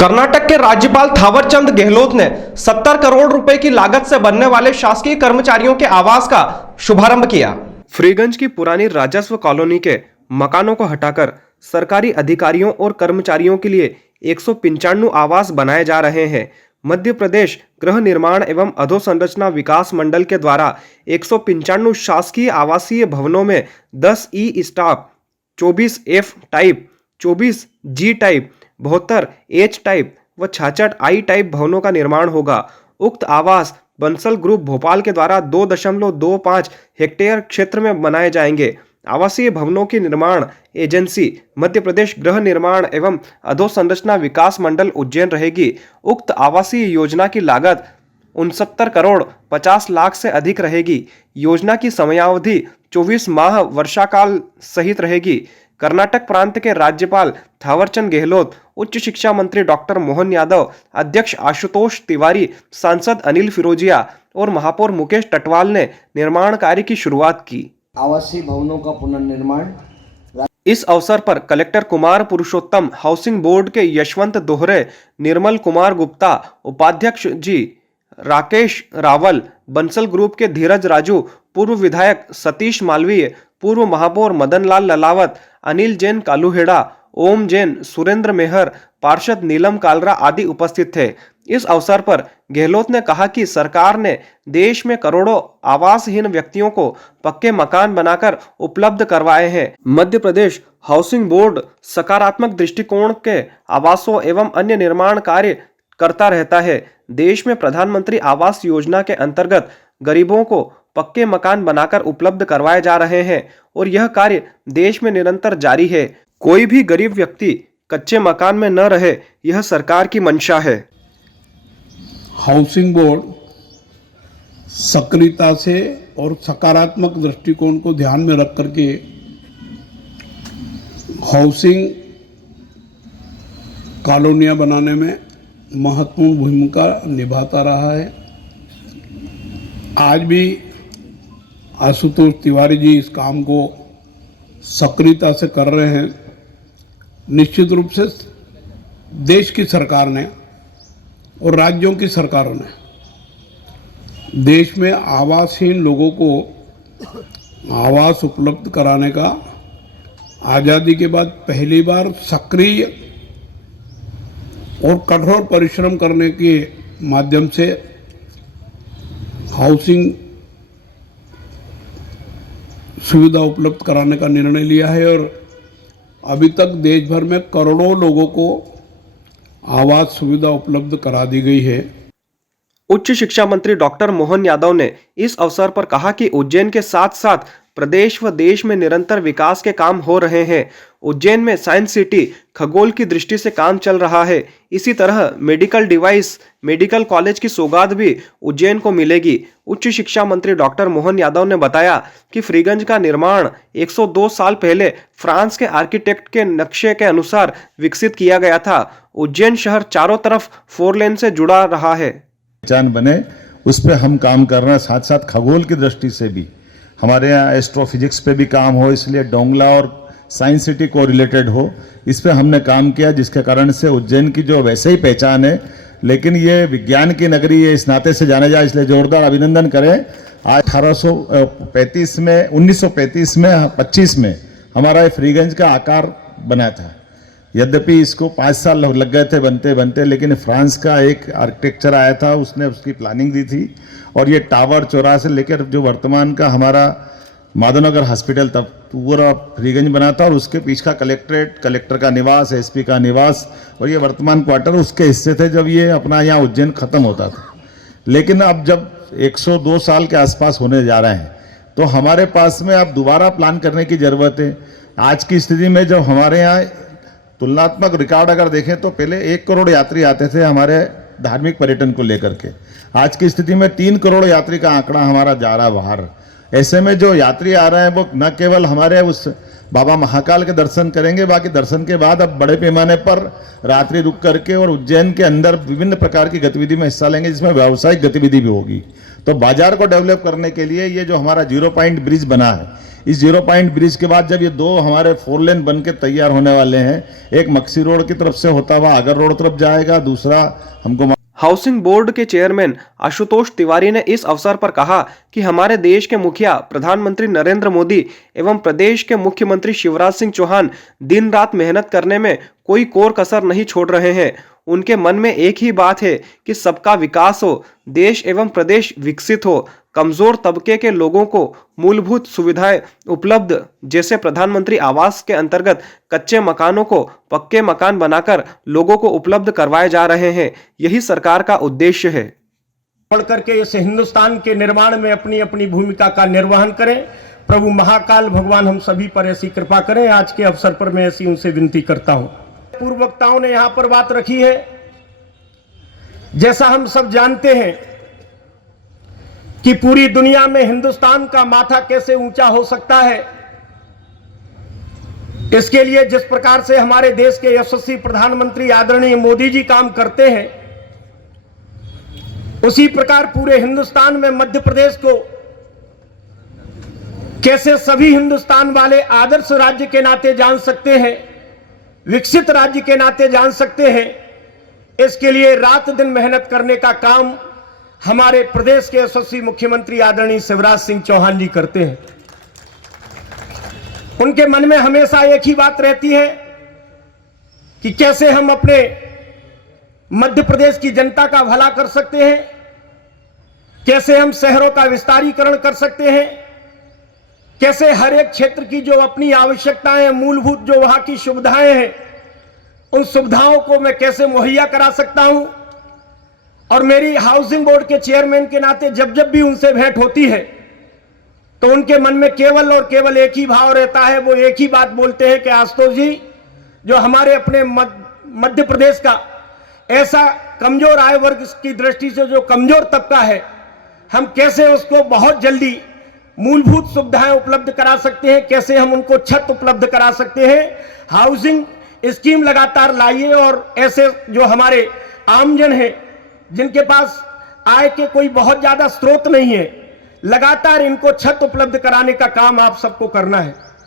कर्नाटक के राज्यपाल थावरचंद गहलोत ने 70 करोड़ रुपए की लागत से बनने वाले शासकीय कर्मचारियों के आवास का शुभारंभ किया। फ्रीगंज की पुरानी राजस्व कॉलोनी के मकानों को हटाकर सरकारी अधिकारियों और कर्मचारियों के लिए 195 आवास बनाए जा रहे हैं। मध्य प्रदेश गृह निर्माण एवं अधोसंरचना विकास मंडल के द्वारा 195 शासकीय आवासीय भवनों में 10 ई स्टाफ, 24 एफ टाइप, 24 जी टाइप, 72 एच टाइप व 66 आई टाइप भवनों का निर्माण होगा। उक्त आवास बंसल ग्रुप भोपाल के द्वारा 2.25 हेक्टेयर क्षेत्र में बनाए जाएंगे। आवासीय भवनों की निर्माण एजेंसी मध्य प्रदेश गृह निर्माण एवं अधोसंरचना विकास मंडल उज्जैन रहेगी। उक्त आवासीय योजना की लागत 69 करोड़ 50 लाख से अधिक रहेगी। योजना की समयावधि 24 माह वर्षाकाल सहित रहेगी। कर्नाटक प्रांत के राज्यपाल थावरचंद गहलोत, उच्च शिक्षा मंत्री डॉक्टर मोहन यादव, अध्यक्ष आशुतोष तिवारी, सांसद अनिल फिरोजिया और महापौर मुकेश टटवाल ने निर्माण कार्य की शुरुआत की। आवासीय भवनों का पुनर्निर्माण। इस अवसर पर collector Kumar Purushottam, housing board के यशवंत दोहरे, निर्मल कुमार गुप्ता, उपाध्यक्ष जी राकेश रावल, बंसल ग्रुप के धीरज राजू, पूर्व विधायक सतीश मालवीय, पूर्व महापौर मदन लाल ललावत, अनिल जैन कालूहेड़ा, ओम जैन, सुरेंद्र मेहर, पार्षद नीलम कालरा आदि उपस्थित थे। इस अवसर पर गहलोत ने कहा कि सरकार ने देश में करोड़ों आवासहीन व्यक्तियों को पक्के मकान बनाकर उपलब्ध करवाए हैं। मध्य प्रदेश हाउसिंग बोर्ड सकारात्मक दृष्टिकोण के आवासों एवं अन्य निर्माण कार्य करता रहता है। देश में प्रधानमंत्री आवास योजना के अंतर्गत गरीबों को पक्के मकान बनाकर उपलब्ध करवाए जा रहे हैं और यह कार्य देश में निरंतर जारी है। कोई भी गरीब व्यक्ति कच्चे मकान में न रहे, यह सरकार की मंशा है। हाउसिंग बोर्ड सक्रियता से और सकारात्मक दृष्टिकोण को ध्यान में रख करके हाउसिंग कॉलोनियां बनाने में महत्वपूर्ण भूमिका निभाता रहा है। आज भी आशुतोष तिवारी जी इस काम को सक्रियता से कर रहे हैं। निश्चित रूप से देश की सरकार ने और राज्यों की सरकारों ने देश में आवासहीन लोगों को आवास उपलब्ध कराने का आज़ादी के बाद पहली बार सक्रिय और कठोर परिश्रम करने के माध्यम से हाउसिंग सुविधा उपलब्ध कराने का निर्णय लिया है और अभी तक देश भर में करोड़ों लोगों को आवास सुविधा उपलब्ध करा दी गई है। उच्च शिक्षा मंत्री डॉक्टर मोहन यादव ने इस अवसर पर कहा कि उज्जैन के साथ साथ प्रदेश व देश में निरंतर विकास के काम हो रहे हैं। उज्जैन में साइंस सिटी खगोल की दृष्टि से काम चल रहा है। इसी तरह मेडिकल डिवाइस मेडिकल कॉलेज की सौगात भी उज्जैन को मिलेगी। उच्च शिक्षा मंत्री डॉक्टर मोहन यादव ने बताया कि फ्रीगंज का निर्माण 102 साल पहले फ्रांस के आर्किटेक्ट के नक्शे के अनुसार विकसित किया गया था। उज्जैन शहर चारों तरफ 4 लेन से जुड़ा रहा है। पहचान बने, उस पर हम काम कर रहे हैं। साथ साथ खगोल की दृष्टि से भी हमारे यहाँ एस्ट्रोफिजिक्स पे भी काम हो, इसलिए डोंगला और साइंस सिटी को रिलेटेड हो, इस पे हमने काम किया, जिसके कारण से उज्जैन की जो वैसे ही पहचान है, लेकिन ये विज्ञान की नगरी है, इस नाते से जाने जाए, इसलिए जोरदार अभिनंदन करें। आज 1935 में 25 में हमारा ये फ्रीगंज का आकार बना था। यद्यपि इसको 5 साल लग गए थे बनते बनते, लेकिन फ्रांस का एक आर्किटेक्चर आया था, उसने उसकी प्लानिंग दी थी और ये टावर चौराहे से लेकर जो वर्तमान का हमारा माधवनगर हॉस्पिटल तब पूरा फ्रीगंज बना था और उसके पीछे का कलेक्ट्रेट, कलेक्टर का निवास, एसपी का निवास और ये वर्तमान क्वार्टर उसके हिस्से थे जब ये अपना यहाँ उज्जैन खत्म होता था। लेकिन अब जब 102 साल के आसपास होने जा रहे हैं तो हमारे पास में अब दोबारा प्लान करने की ज़रूरत है। आज की स्थिति में जब हमारे यहाँ तुलनात्मक रिकॉर्ड अगर देखें तो पहले 1 करोड़ यात्री आते थे हमारे धार्मिक पर्यटन को लेकर के, आज की स्थिति में 3 करोड़ यात्री का आंकड़ा हमारा जा रहा है बाहर। ऐसे में जो यात्री आ रहे हैं वो न केवल हमारे उस बाबा महाकाल के दर्शन करेंगे, बाकी दर्शन के बाद अब बड़े पैमाने पर रात्रि रुक करके और उज्जैन के अंदर विभिन्न प्रकार की गतिविधि में हिस्सा लेंगे, जिसमें व्यावसायिक गतिविधि भी होगी। तो बाजार को डेवलप करने के लिए ये जो हमारा 0 पॉइंट ब्रिज बना है, इस 0 पॉइंट ब्रिज के बाद जब ये 2 हमारे 4 लेन बन के तैयार होने वाले हैं, एक मक्सी रोड की तरफ से होता हुआ आगर रोड तरफ जाएगा, दूसरा हमको हाउसिंग बोर्ड के चेयरमैन आशुतोष तिवारी ने इस अवसर पर कहा कि हमारे देश के मुखिया प्रधानमंत्री नरेंद्र मोदी एवं प्रदेश के मुख्यमंत्री शिवराज सिंह चौहान दिन रात मेहनत करने में कोई कोर कसर नहीं छोड़ रहे हैं। उनके मन में एक ही बात है कि सबका विकास हो, देश एवं प्रदेश विकसित हो, कमजोर तबके के लोगों को मूलभूत सुविधाएं उपलब्ध, जैसे प्रधानमंत्री आवास के अंतर्गत कच्चे मकानों को पक्के मकान बनाकर लोगों को उपलब्ध करवाए जा रहे हैं। यही सरकार का उद्देश्य है। बढ़ करके इस हिंदुस्तान के निर्माण में अपनी अपनी भूमिका का निर्वहन करें। प्रभु महाकाल भगवान हम सभी पर ऐसी कृपा करें। आज के अवसर पर मैं ऐसी उनसे विनती करता हूं। पूर्व वक्ताओं ने यहां पर बात रखी है, जैसा हम सब जानते हैं कि पूरी दुनिया में हिंदुस्तान का माथा कैसे ऊंचा हो सकता है। इसके लिए जिस प्रकार से हमारे देश के यशस्वी प्रधानमंत्री आदरणीय मोदी जी काम करते हैं, उसी प्रकार पूरे हिंदुस्तान में मध्य प्रदेश को कैसे सभी हिंदुस्तान वाले आदर्श राज्य के नाते जान सकते हैं, विकसित राज्य के नाते जान सकते हैं। इसके लिए रात दिन मेहनत करने का काम हमारे प्रदेश के यशस्वी मुख्यमंत्री आदरणीय शिवराज सिंह चौहान जी करते हैं। उनके मन में हमेशा एक ही बात रहती है कि कैसे हम अपने मध्य प्रदेश की जनता का भला कर सकते हैं, कैसे हम शहरों का विस्तारीकरण कर सकते हैं, कैसे हर एक क्षेत्र की जो अपनी आवश्यकताएं, मूलभूत जो वहां की सुविधाएं हैं, उन सुविधाओं को मैं कैसे मुहैया करा सकता हूं। और मेरी हाउसिंग बोर्ड के चेयरमैन के नाते जब जब भी उनसे भेंट होती है तो उनके मन में केवल और केवल एक ही भाव रहता है। वो एक ही बात बोलते हैं कि आशुतोष जी, जो हमारे अपने मध्य प्रदेश का ऐसा कमजोर आय वर्ग की दृष्टि से जो कमजोर तबका है, हम कैसे उसको बहुत जल्दी मूलभूत सुविधाएं उपलब्ध करा सकते हैं, कैसे हम उनको छत उपलब्ध करा सकते हैं। हाउसिंग स्कीम लगातार लाइए और ऐसे जो हमारे आमजन हैं जिनके पास आय के कोई बहुत ज्यादा स्रोत नहीं है, लगातार इनको छत उपलब्ध कराने का काम आप सबको करना है।